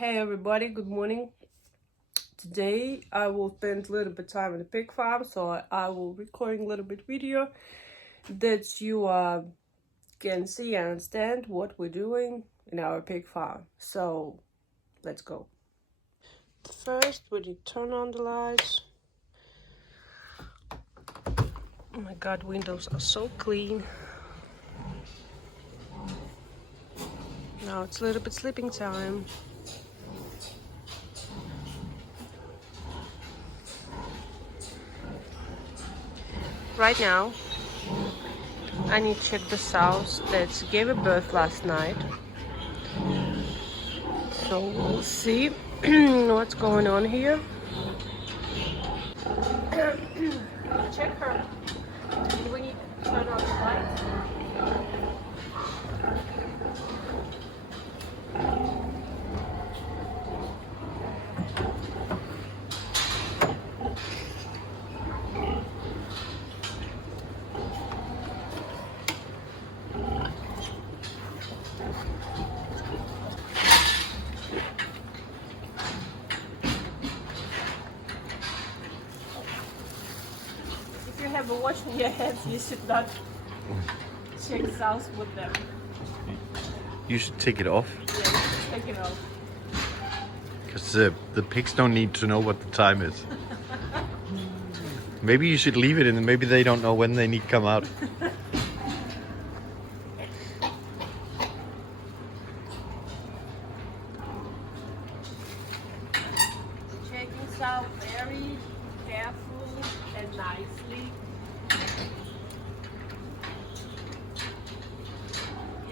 Hey everybody, good morning. Today I will spend a little bit time in the pig farm, so I will recording a little bit video that you can see and understand what we're doing in our pig farm. So let's go. First we need to turn on the lights. Oh my god, windows are so clean. Now it's a little bit sleeping time. Right now, I need to check the sows that gave a birth last night. So we'll see what's going on here. Check her. Do we need to turn on the lights? If you have a watch in your hands, you should not check sows with them. You should take it off. Yeah, take it off. Because the pigs don't need to know what the time is. Maybe you should leave it and maybe they don't know when they need to come out. Checking sow very careful and nicely.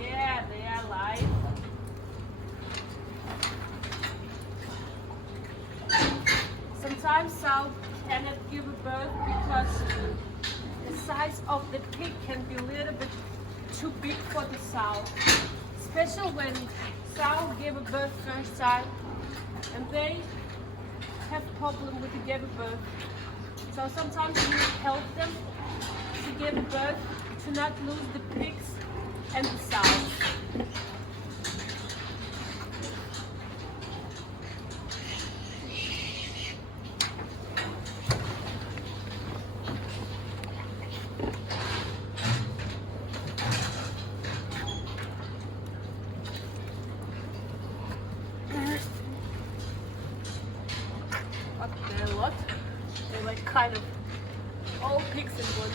Yeah, they are live. Sometimes sow cannot give a birth because the size of the pig can be a little bit too big for the sow. Especially when sow give a birth first time and they have problem with the give a birth. So sometimes you help them to give a birth to not lose the pigs and the sows. But they're a lot. They're like kind of all pigs in one.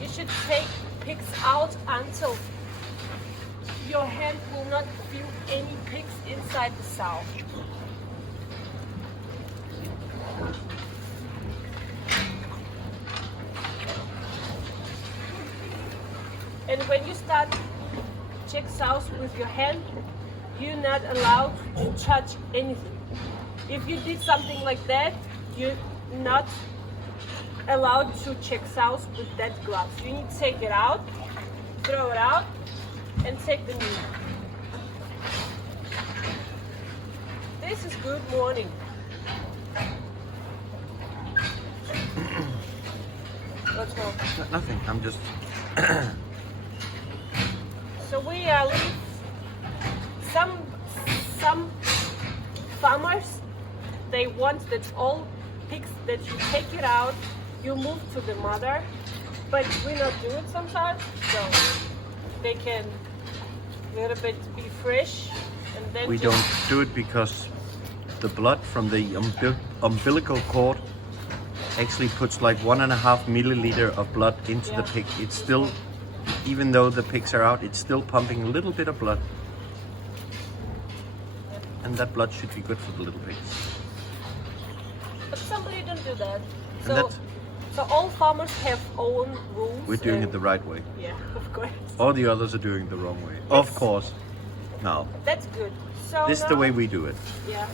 You should take pigs out until your hand will not feel any pigs inside the sow. And when you start check sows with your hand, you're not allowed to touch anything. If you did something like that, you're not allowed to check sows with that gloves. You need to take it out, throw it out, and take the new. This is good morning. What's wrong? Nothing, I'm just... So we leave some farmers, they want that all pigs that you take it out, you move to the mother, but we not do it sometimes, so they can a little bit be fresh, and then We don't do it because the blood from the umbilical cord actually puts like 1.5 milliliter of blood into the pig. It's still, even though the pigs are out, it's still pumping a little bit of blood. And that blood should be good for the little pigs. But somebody don't do that. And So all farmers have own rules. we're doing it the right way. Yeah, of course. All the others are doing it the wrong way. Of course. No. That's good. So This is the way we do it. Yeah.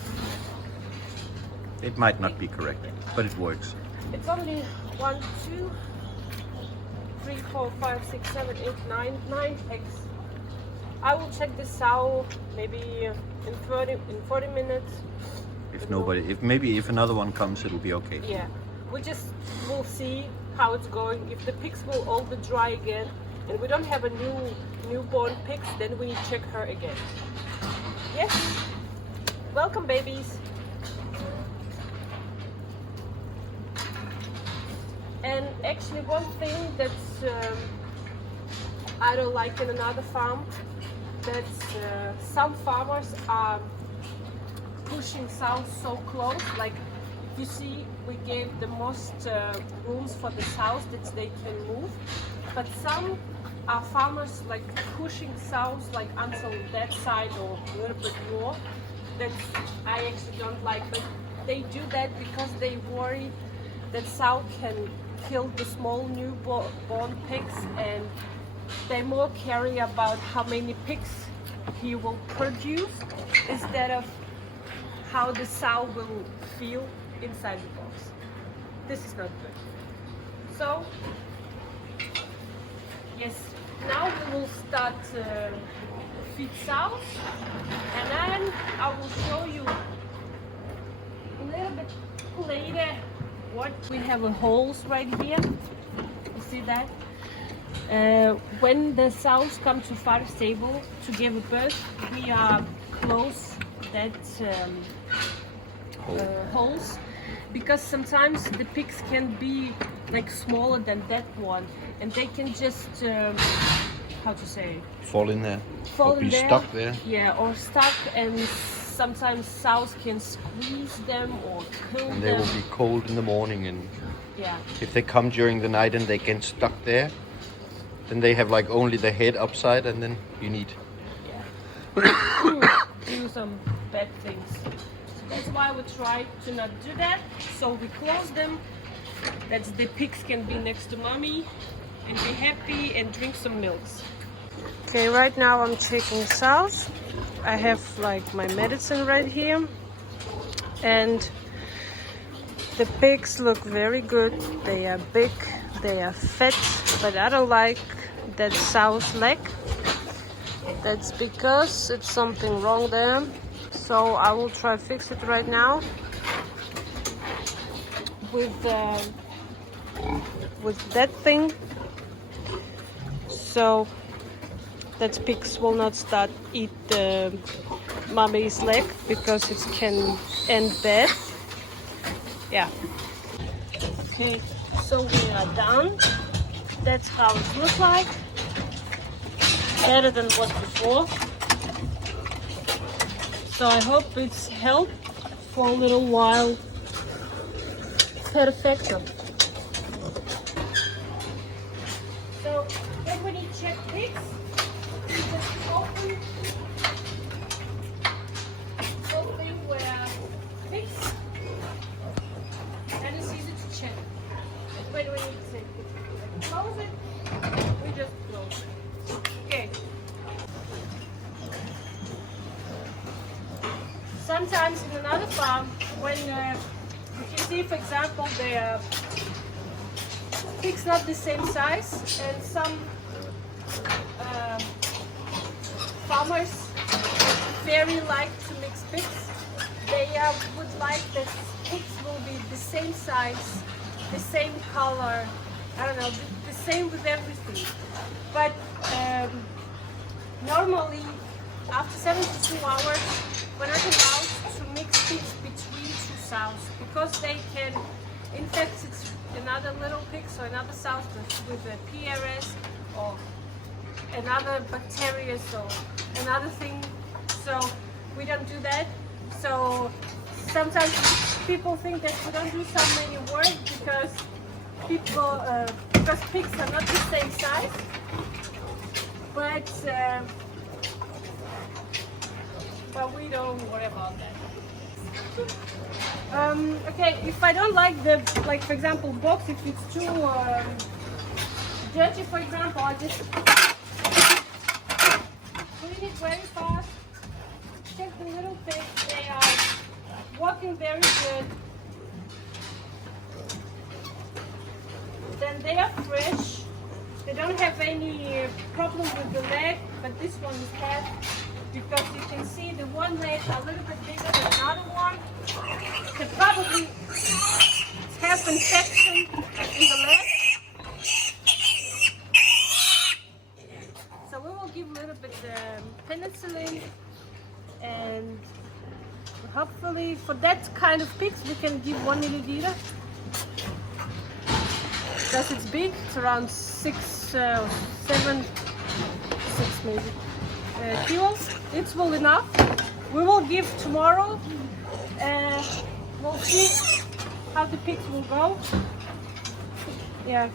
It might not be correct, but it works. It's only 1, 2, 3, 4, 5, 6, 7, 8, 9 pigs. I will check the sow maybe in 40 minutes. If another one comes, it'll be okay. Yeah, we just will see how it's going. If the pigs will all be dry again, and we don't have a newborn pigs, then we need to check her again. Yes. Welcome, babies. And actually, one thing that's I don't like in another farm, that some farmers are pushing sows so close. Like you see, we gave the most rooms for the sows that they can move, but some farmers like pushing sows like until that side or a little bit more. That I actually don't like, but they do that because they worry that sow can kill the small newborn pigs, and they more care about how many pigs he will produce instead of how the sow will feel inside the box. This is not good. So yes, now we will start feed sows, and then I will show you a little bit later what we have holes right here. You see that? When the sows come to fire stable to give birth, we close that holes, because sometimes the pigs can be like smaller than that one, and they can just how to say, Fall in there. fall or in be there. stuck there. Yeah, or stuck, and sometimes sows can squeeze them or kill And they them. will be cold in the morning, and Yeah, if they come during the night and they get stuck there, then they have like only the head upside, and then you need. do some bad things. So that's why we try to not do that. So we close them, that the pigs can be next to mommy and be happy and drink some milks. Okay, right now I'm checking sows. I have like my medicine right here, and the pigs look very good. They are big, they are fat, but I don't like that sow's leg. That's because it's something wrong there. So I will try fix it right now with that thing, so that pigs will not start eat the mommy's leg, because it can end bad. Yeah. Okay, so we are done. That's how it looks like. Better than it was before. So I hope it's helped for a little while. Perfecto. So when we need to check pigs, we just open where pigs, and it's easy to check. When we need to close it, we just close it. Okay. Sometimes in another farm, when if you see, for example, the pigs not the same size, and some farmers very like to mix pigs. They would like that pigs will be the same size, the same color, I don't know, the same with everything. But normally, after 72 hours, we're not allowed to mix pigs between two sows, because they can infect another little pig, so another sow with a PRS or another bacteria, so another thing. So we don't do that. So sometimes people think that we don't do so many work because pigs are not the same size. But we don't worry about that. Okay, if I don't like like for example, box, if it's too dirty, for example, I just clean it very fast. Check the little pigs, they are walking very good. Then they are fresh, They don't have any problem with the leg, but this one has, because you can see the one leg a little bit bigger than another one. They probably have infection in the leg. So we will give a little bit penicillin, and hopefully for that kind of pigs we can give 1 milliliter. Because it's big, it's around 6 maybe kilos. It's well enough. We will give tomorrow. We'll see how the pigs will go. Yeah,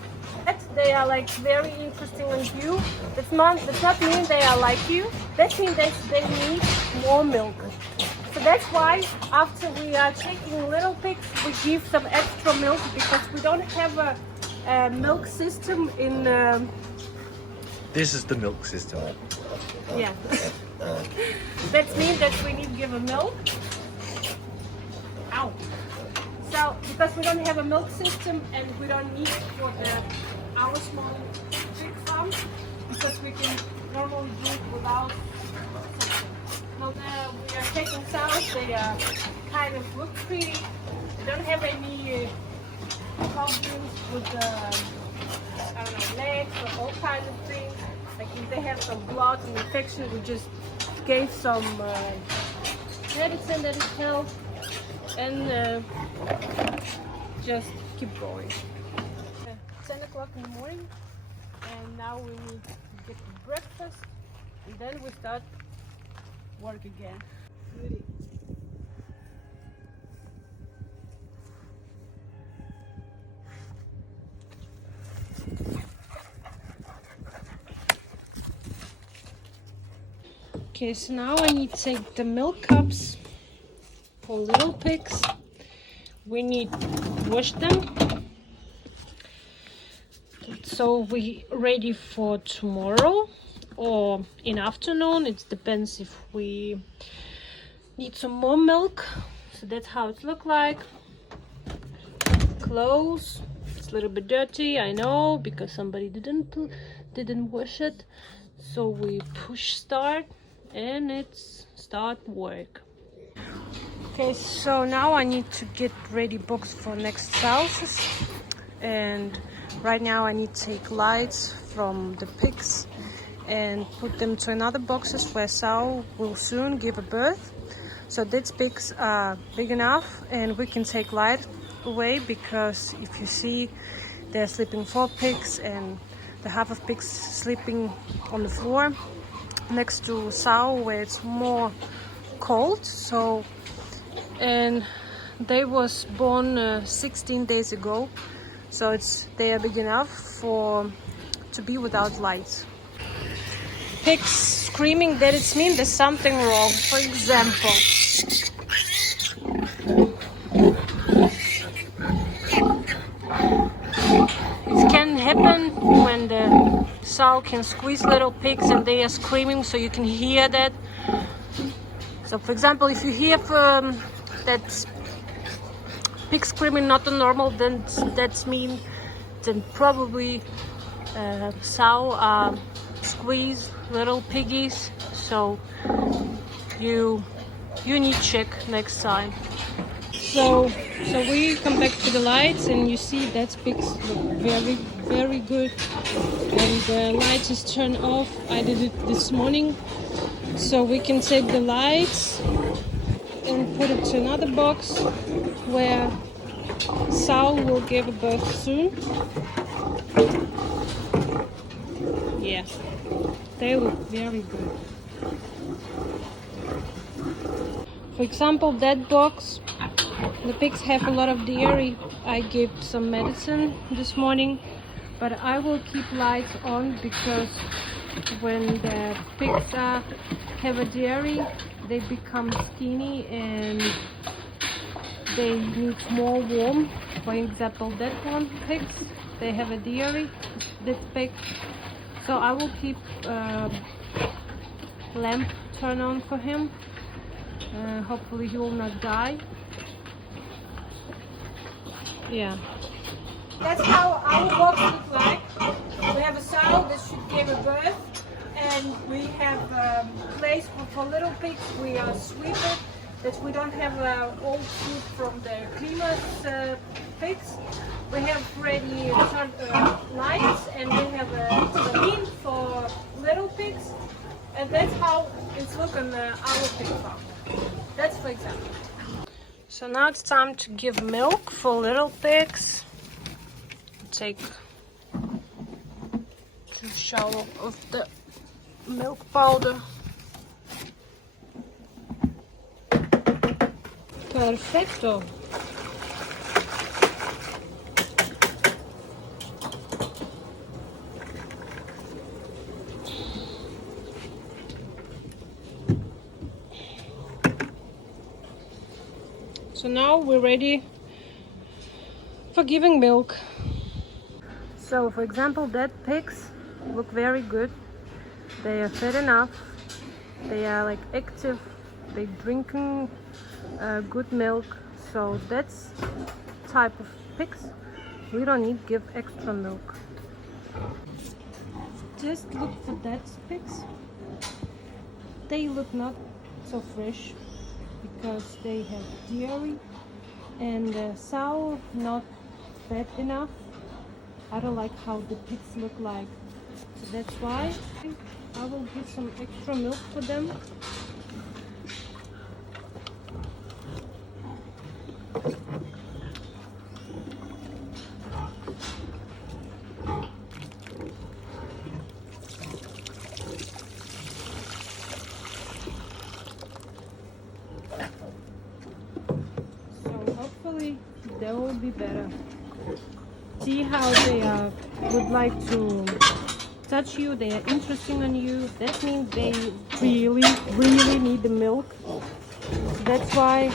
they are like very interesting on you. Does not mean they are like you. That means that they need more milk. So that's why after we are taking little pigs, we give some extra milk, because we don't have a milk system in. This is the milk system. Yeah. That means that we need to give a milk. Ow. So because we don't have a milk system, and we don't need it for our small pig farm, because we can normally do it without something. Now we are taking sows. They kind of look pretty. They don't have any problems with I don't know, legs or all kinds of things. Like if they have some blood and infection, we just gave some medicine that it helped, and just keep going. 10 o'clock in the morning, and now we need to get to breakfast, and then we start work again. Beauty. Okay, so now I need to take the milk cups for little pigs. We need to wash them. So we ready for tomorrow or in afternoon. It depends if we need some more milk. So that's how it look like. Clothes. It's a little bit dirty, I know, because somebody didn't wash it. So we push start, and it's start work. Okay, so now I need to get ready box for next houses, and right now I need to take lights from the pigs and put them to another boxes where sow will soon give a birth. So these pigs are big enough, and we can take light away, because if you see, they're sleeping 4 pigs, and the half of pigs sleeping on the floor next to sow where it's more cold. So, and they was born 16 days ago, so they are big enough to be without lights. Pigs screaming, that it means there's something wrong. For example, it can happen when the sow can squeeze little pigs and they are screaming, so you can hear that. So for example, if you hear that pig screaming not normal, then that's mean then probably sow squeeze little piggies. So you need to check next time. So we come back to the lights, and you see that pigs look very, very good. And the light is turned off. I did it this morning. So we can take the lights and put it to another box where sow will give a birth soon. Yeah, they look very good. For example, that box, the pigs have a lot of dairy. I gave some medicine this morning, but I will keep lights on, because when the pigs have a dairy, they become skinny and they need more warmth. For example, that one pigs, they have a dairy, this pig. So I will keep lamp turned on for him. Hopefully he will not die. Yeah. That's how our box look like. We have a sow that should give a birth, and we have a place for little pigs. We sweep it, that we don't have old food from the cleaners pigs. We have ready lights, and we have a clean for little pigs, and that's how it's looking our pig farm. That's for example. So now it's time to give milk for little pigs. Take 2 showers of the milk powder. Perfecto. So now we're ready for giving milk. So for example, that pigs look very good. They are fed enough. They are like active. They drinking good milk. So that's type of pigs. We don't need to give extra milk. Just look for that pigs. They look not so fresh because they have dairy, and the sow not fat enough. I don't like how the pigs look like, so that's why I will give some extra milk for them. So hopefully they will be better. See how they would like to touch you, they are interesting on you. That means they really need the milk. That's why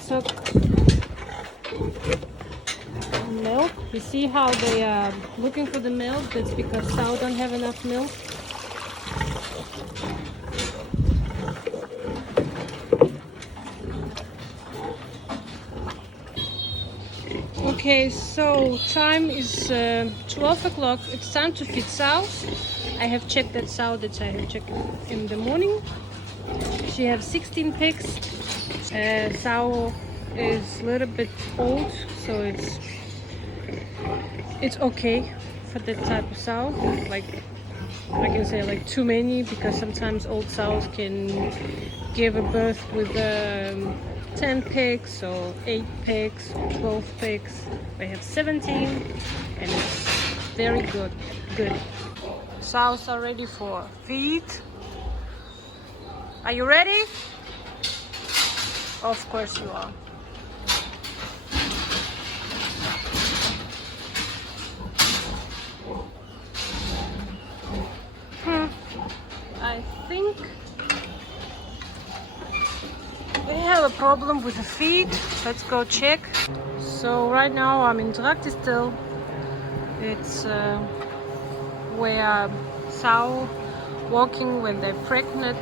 so milk. You see how they are looking for the milk? That's because sow don't have enough milk. Okay, so time is 12 o'clock. It's time to feed sows. I have checked that sow that I have checked in the morning. She has 16 pigs. Sow is a little bit old, so it's okay for that type of sow. Like I can say, like too many, because sometimes old sows can give a birth with 10 pigs or 8 pigs or 12 pigs. They have 17, and it's very good. Sows are ready for feed. Are you ready? Of course you are. I think we have a problem with the feed. Let's go check. So right now I'm in Traktistel. It's where sow walking when they're pregnant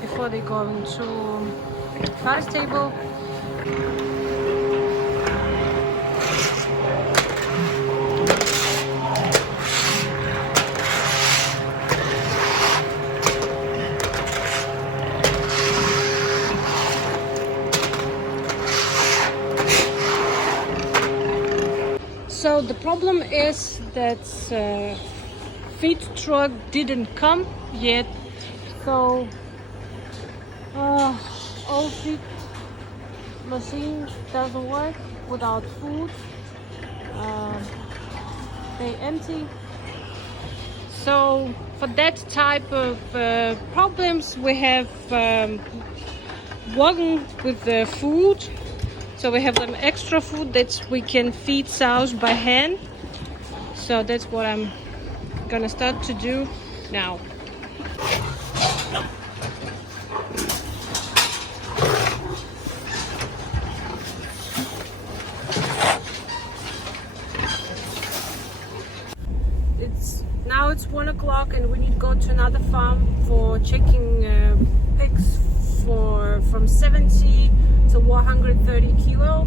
before they go into fat stable. So the problem is that feed truck didn't come yet, so all feed machine doesn't work without food. They empty. So for that type of problems, we have wagon with the food. So we have some extra food that we can feed sows by hand. So that's what I'm gonna start to do now. It's 1 o'clock and we need to go to another farm for checking pigs for from 70 to 130 kilo.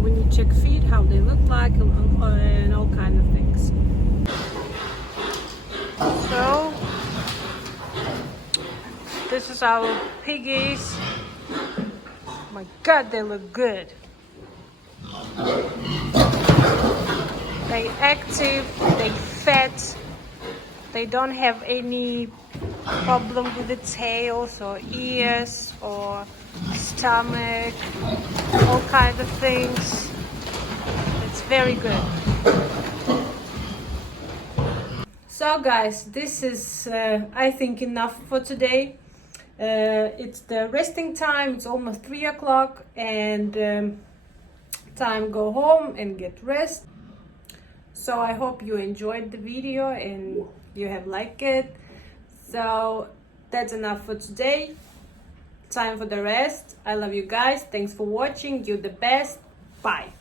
When you check feed, how they look like, and all kind of things. So this is our piggies. Oh my God, they look good. They active, they fat, they don't have any problem with the tails or ears or stomach, all kinds of things. It's very good. So guys, this is I think enough for today. It's the resting time. It's almost 3 o'clock, and time go home and get rest. So I hope you enjoyed the video and you have liked it. So that's enough for today. Time for the rest. I love you guys. Thanks for watching. You're the best. Bye.